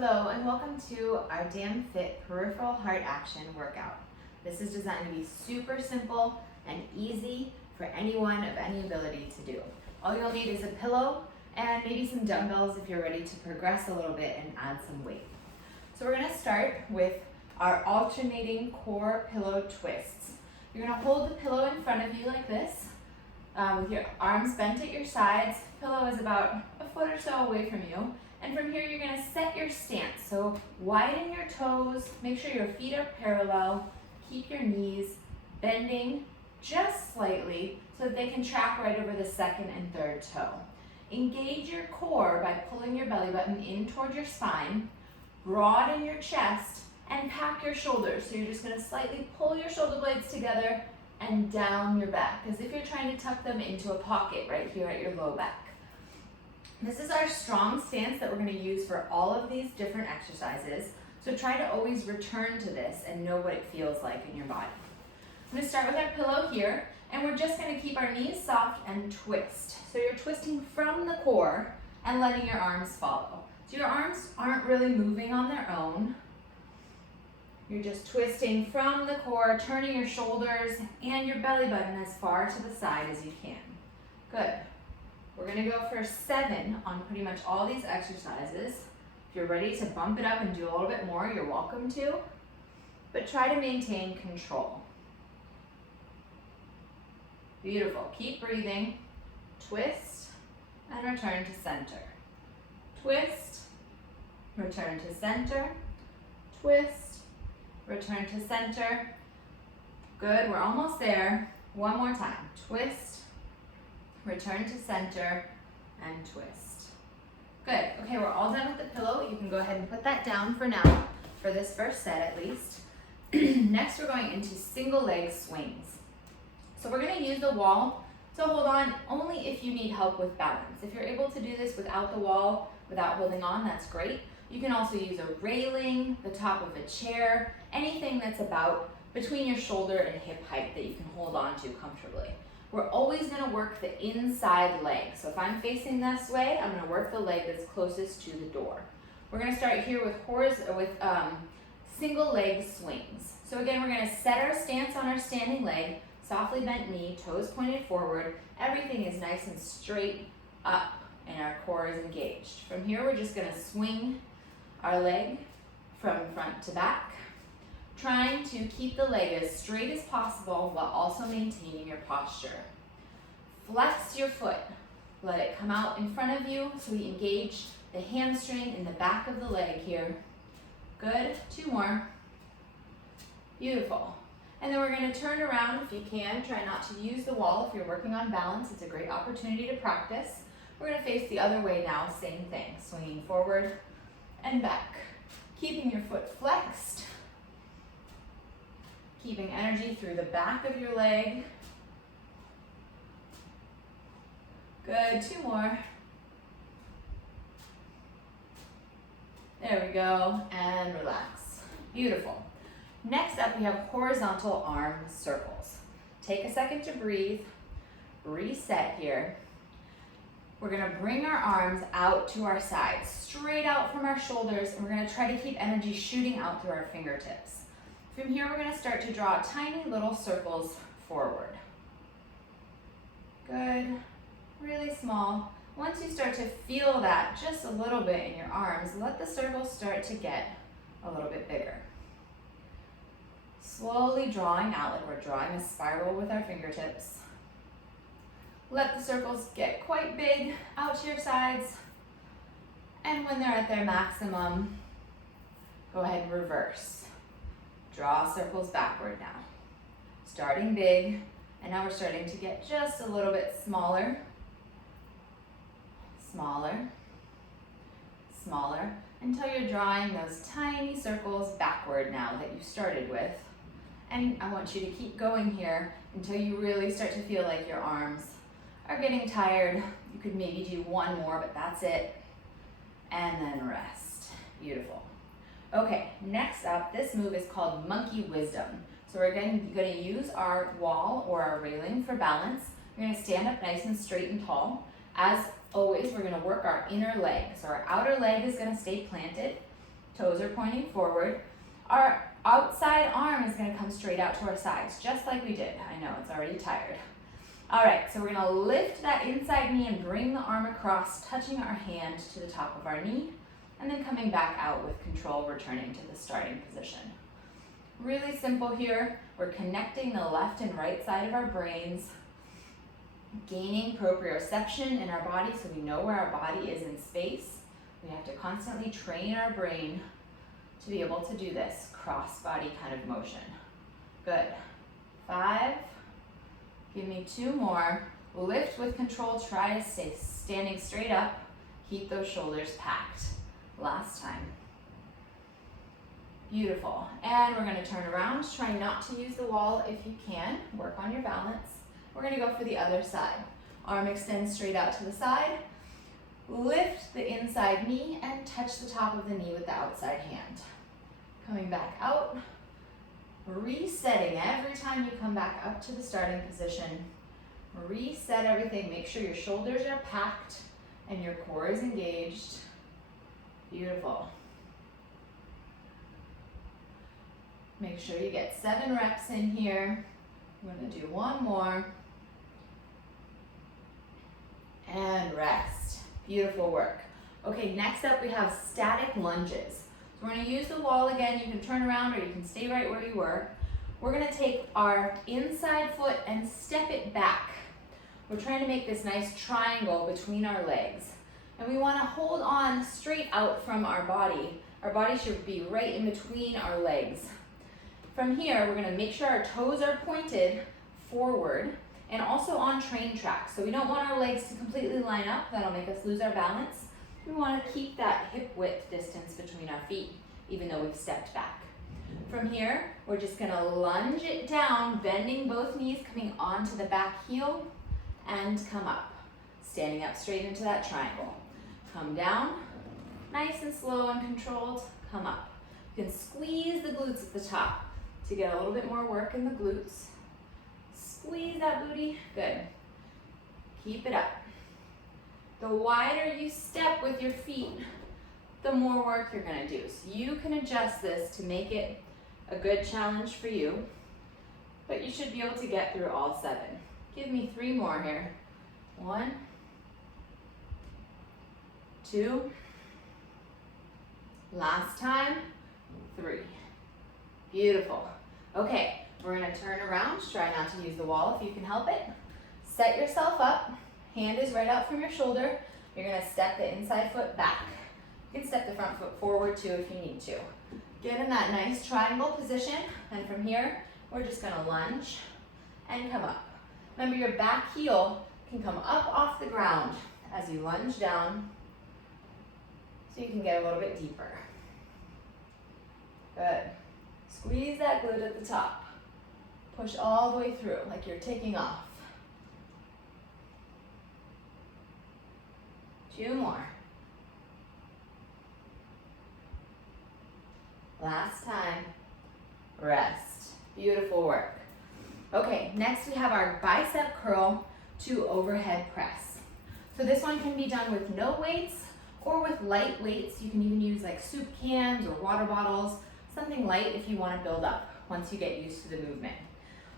Hello and welcome to our D.A.M Fit Peripheral Heart Action workout. This is designed to be super simple and easy for anyone of any ability to do. All you'll need is a pillow and maybe some dumbbells if you're ready to progress a little bit and add some weight. So we're going to start with our alternating core pillow twists. You're going to hold the pillow in front of you like this with your arms bent at your sides. Pillow is about a foot or so away from you. And from here, you're going to set your stance. So widen your toes, make sure your feet are parallel, keep your knees bending just slightly so that they can track right over the second and third toe. Engage your core by pulling your belly button in toward your spine, broaden your chest, and pack your shoulders. So you're just going to slightly pull your shoulder blades together and down your back, as if you're trying to tuck them into a pocket right here at your low back. This is our strong stance that we're going to use for all of these different exercises. So try to always return to this and know what it feels like in your body. I'm going to start with our pillow here, and we're just going to keep our knees soft and twist. So you're twisting from the core and letting your arms follow. So your arms aren't really moving on their own. You're just twisting from the core, turning your shoulders and your belly button as far to the side as you can. Good. We're going to go for 7 on pretty much all these exercises. If you're ready to bump it up and do a little bit more, you're welcome to, but try to maintain control. Beautiful. Keep breathing. Twist and return to center. Twist, return to center. Twist, return to center. Good. We're almost there. One more time. Twist, return to center, and twist. Good. Okay, we're all done with the pillow. You can go ahead and put that down for now, for this first set at least. Next, we're going into single leg swings. So we're going to use the wall to hold on only if you need help with balance. If you're able to do this without the wall, without holding on, that's great. You can also use a railing, the top of a chair, anything that's about between your shoulder and hip height that you can hold on to comfortably. We're always going to work the inside leg. So if I'm facing this way, I'm going to work the leg that's closest to the door. We're going to start here with single leg swings. So again, we're going to set our stance on our standing leg, softly bent knee, toes pointed forward. Everything is nice and straight up and our core is engaged. From here, we're just going to swing our leg from front to back, trying to keep the leg as straight as possible while also maintaining your posture. Flex your foot. Let it come out in front of you so we engage the hamstring in the back of the leg here. Good. 2 more. Beautiful. And then we're going to turn around if you can. Try not to use the wall if you're working on balance. It's a great opportunity to practice. We're going to face the other way now. Same thing. Swinging forward and back. Keeping your foot flexed. Keeping energy through the back of your leg. Good, 2 more. There we go, and relax. Beautiful. Next up, we have horizontal arm circles. Take a second to breathe, reset here. We're gonna bring our arms out to our sides, straight out from our shoulders, and we're gonna try to keep energy shooting out through our fingertips. From here, we're going to start to draw tiny little circles forward. Good, really small. Once you start to feel that just a little bit in your arms, let the circles start to get a little bit bigger. Slowly drawing out like we're drawing a spiral with our fingertips. Let the circles get quite big out to your sides. And when they're at their maximum, go ahead and reverse. Draw circles backward now. Starting big, and now we're starting to get just a little bit smaller. Smaller. Smaller, until you're drawing those tiny circles backward now that you started with. And I want you to keep going here until you really start to feel like your arms are getting tired. You could maybe do 1 more, but that's it. And then rest. Beautiful. Okay, next up, this move is called Monkey Wisdom. So we're going to use our wall or our railing for balance. We're going to stand up nice and straight and tall. As always, we're going to work our inner leg. So our outer leg is going to stay planted. Toes are pointing forward. Our outside arm is gonna come straight out to our sides, just like we did. I know, it's already tired. All right, so we're gonna lift that inside knee and bring the arm across, touching our hand to the top of our knee, and then coming back out with control, returning to the starting position. Really simple here. We're connecting the left and right side of our brains, gaining proprioception in our body so we know where our body is in space. We have to constantly train our brain to be able to do this cross-body kind of motion. Good. 5. Give me 2 more. Lift with control. Try to stay standing straight up. Keep those shoulders packed. Last time. Beautiful. And we're going to turn around. Try not to use the wall if you can. Work on your balance. We're going to go for the other side. Arm extends straight out to the side. Lift the inside knee and touch the top of the knee with the outside hand. Coming back out. Resetting every time you come back up to the starting position. Reset everything. Make sure your shoulders are packed and your core is engaged. Beautiful. Make sure you get 7 reps in here. I'm going to do 1 more. And rest. Beautiful work. Okay, next up we have static lunges. So we're going to use the wall again. You can turn around or you can stay right where you were. We're going to take our inside foot and step it back. We're trying to make this nice triangle between our legs. And we want to hold on straight out from our body. Our body should be right in between our legs. From here, we're going to make sure our toes are pointed forward and also on train tracks. So we don't want our legs to completely line up. That'll make us lose our balance. We want to keep that hip width distance between our feet, even though we've stepped back. From here, we're just going to lunge it down, bending both knees, coming onto the back heel, and come up. Standing up straight into that triangle. Come down, nice and slow and controlled, come up. You can squeeze the glutes at the top to get a little bit more work in the glutes. Squeeze that booty, good. Keep it up. The wider you step with your feet, the more work you're gonna do. So you can adjust this to make it a good challenge for you, but you should be able to get through all 7. Give me 3 more here. 1, 2, last time, 3. Beautiful. Okay, we're gonna turn around. Try not to use the wall if you can help it. Set yourself up. Hand is right out from your shoulder. You're gonna step the inside foot back. You can step the front foot forward too if you need to. Get in that nice triangle position, and from here, we're just gonna lunge and come up. Remember, your back heel can come up off the ground as you lunge down, so you can get a little bit deeper. Good. Squeeze that glute at the top. Push all the way through like you're taking off. 2 more. Last time. Rest. Beautiful work. Okay, next we have our bicep curl to overhead press. So this one can be done with no weights or with light weights. You can even use like soup cans or water bottles, something light if you want to build up once you get used to the movement.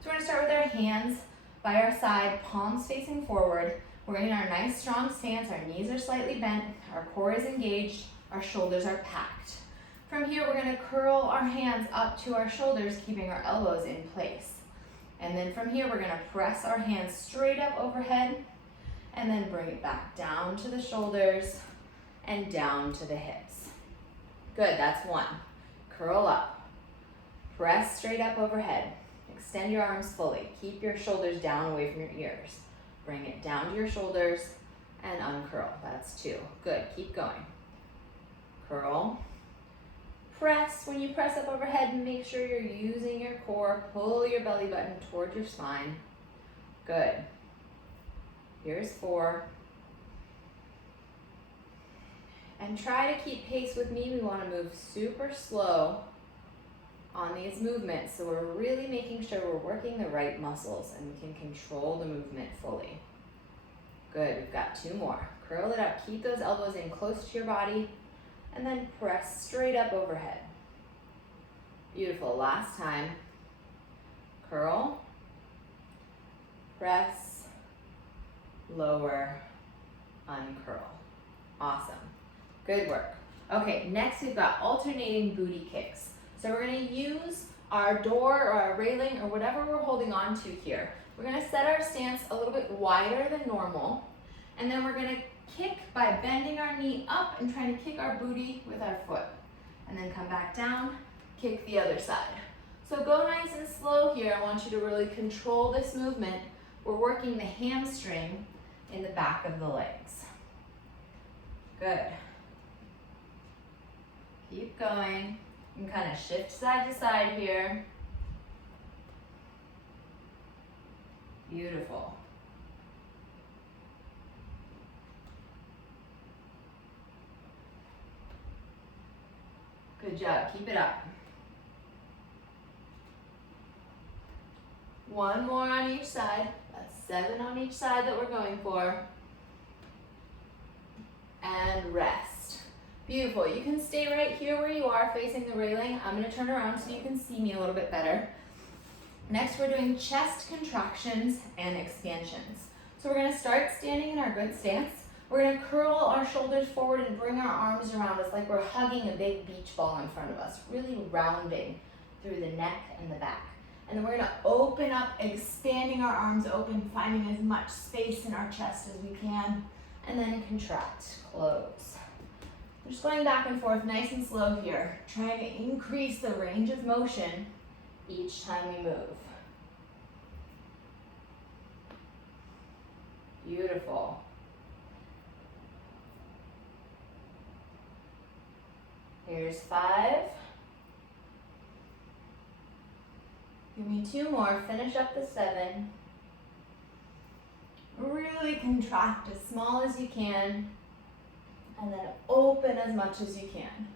So we're going to start with our hands by our side, palms facing forward. We're in our nice strong stance. Our knees are slightly bent, our core is engaged, our shoulders are packed. From here, we're going to curl our hands up to our shoulders, keeping our elbows in place. And then from here, we're going to press our hands straight up overhead and then bring it back down to the shoulders and down to the hips. Good, that's 1. Curl up. Press straight up overhead. Extend your arms fully. Keep your shoulders down away from your ears. Bring it down to your shoulders and uncurl. That's 2. Good, keep going. Curl. Press. When you press up overhead, make sure you're using your core. Pull your belly button towards your spine. Good. Here's 4. And try to keep pace with me. We want to move super slow on these movements, so we're really making sure we're working the right muscles and we can control the movement fully. Good, we've got 2 more. Curl it up, keep those elbows in close to your body and then press straight up overhead. Beautiful, last time. Curl, press, lower, uncurl. Awesome, good work. Okay, next we've got alternating booty kicks. So we're gonna use our door or our railing or whatever we're holding on to here. We're gonna set our stance a little bit wider than normal, and then we're gonna kick by bending our knee up and trying to kick our booty with our foot. And then come back down, kick the other side. So go nice and slow here. I want you to really control this movement. We're working the hamstring in the back of the legs. Good. Keep going. You can kind of shift side to side here. Beautiful. Good job, keep it up. One more on each side. That's 7 on each side that we're going for. And rest. Beautiful, you can stay right here where you are facing the railing. I'm gonna turn around so you can see me a little bit better. Next, we're doing chest contractions and expansions. So we're gonna start standing in our good stance. We're gonna curl our shoulders forward and bring our arms around us like we're hugging a big beach ball in front of us, really rounding through the neck and the back. And then we're gonna open up, expanding our arms open, finding as much space in our chest as we can, and then contract, close. We're just going back and forth nice and slow here, trying to increase the range of motion each time we move. Beautiful. Here's 5. Give me 2 more, finish up the 7. Really contract as small as you can, and then open as much as you can.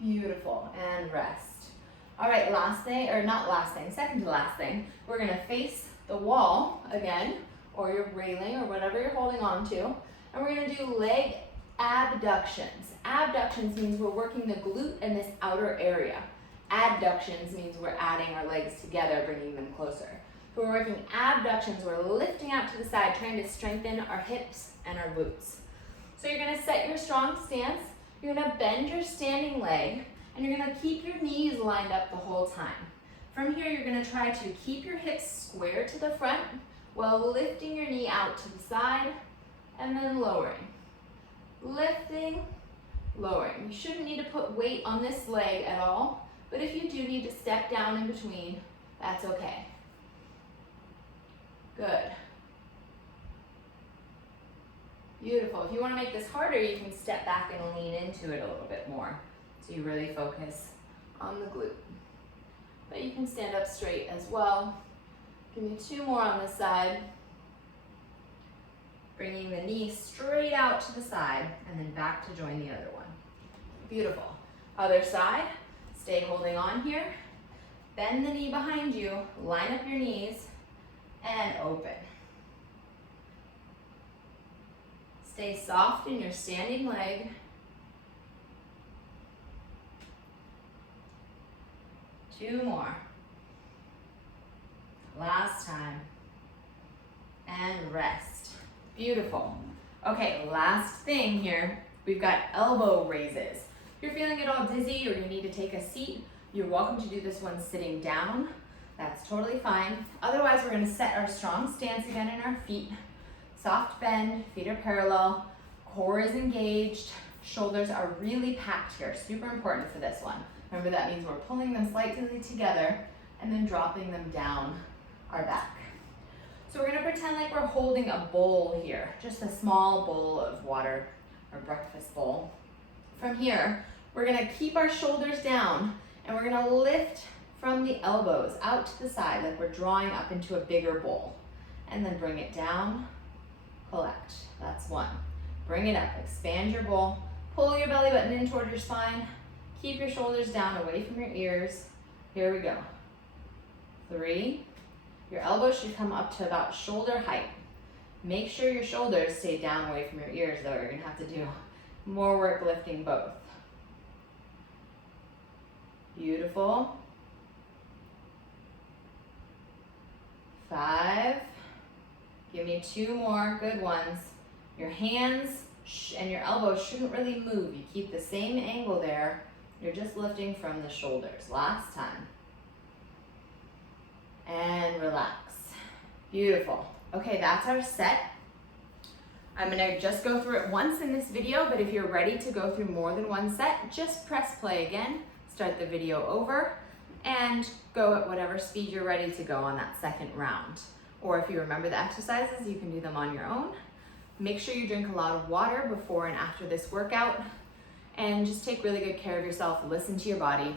Beautiful, and rest. All right, last thing, or not last thing, second to last thing, we're gonna face the wall again, or your railing, or whatever you're holding on to, and we're gonna do leg abductions. Abductions means we're working the glute and this outer area. Adductions means we're adding our legs together, bringing them closer. So we're working abductions, we're lifting out to the side, trying to strengthen our hips and our glutes. So you're gonna set your strong stance, you're gonna bend your standing leg, and you're gonna keep your knees lined up the whole time. From here, you're gonna try to keep your hips square to the front while lifting your knee out to the side and then lowering. Lifting, lowering. You shouldn't need to put weight on this leg at all, but if you do need to step down in between, that's okay. Good. Beautiful. If you want to make this harder, you can step back and lean into it a little bit more. So you really focus on the glute. But you can stand up straight as well. Give me 2 more on this side. Bringing the knee straight out to the side and then back to join the other one. Beautiful. Other side. Stay holding on here. Bend the knee behind you. Line up your knees and open. Stay soft in your standing leg. Two more. Last time. And rest. Beautiful. Okay, last thing here. We've got elbow raises. If you're feeling at all dizzy or you need to take a seat, you're welcome to do this one sitting down. That's totally fine. Otherwise, we're going to set our strong stance again in our feet. Soft bend, feet are parallel, core is engaged, shoulders are really packed here. Super important for this one. Remember, that means we're pulling them slightly together and then dropping them down our back. So we're going to pretend like we're holding a bowl here, just a small bowl of water or breakfast bowl. From here, we're going to keep our shoulders down and we're going to lift from the elbows out to the side like we're drawing up into a bigger bowl. And then bring it down, collect. That's 1. Bring it up, expand your bowl, pull your belly button in toward your spine, keep your shoulders down away from your ears. Here we go. 3. Your elbows should come up to about shoulder height. Make sure your shoulders stay down away from your ears though. You're gonna have to do More work lifting both. Beautiful. 5. Give me 2 more good ones. Your hands and your elbows shouldn't really move. You keep the same angle there. You're just lifting from the shoulders. Last time. And relax. Beautiful. Okay, that's our set. I'm gonna just go through it once in this video, but if you're ready to go through more than one set, just press play again, start the video over, and go at whatever speed you're ready to go on that second round. Or if you remember the exercises, you can do them on your own. Make sure you drink a lot of water before and after this workout, and just take really good care of yourself. Listen to your body.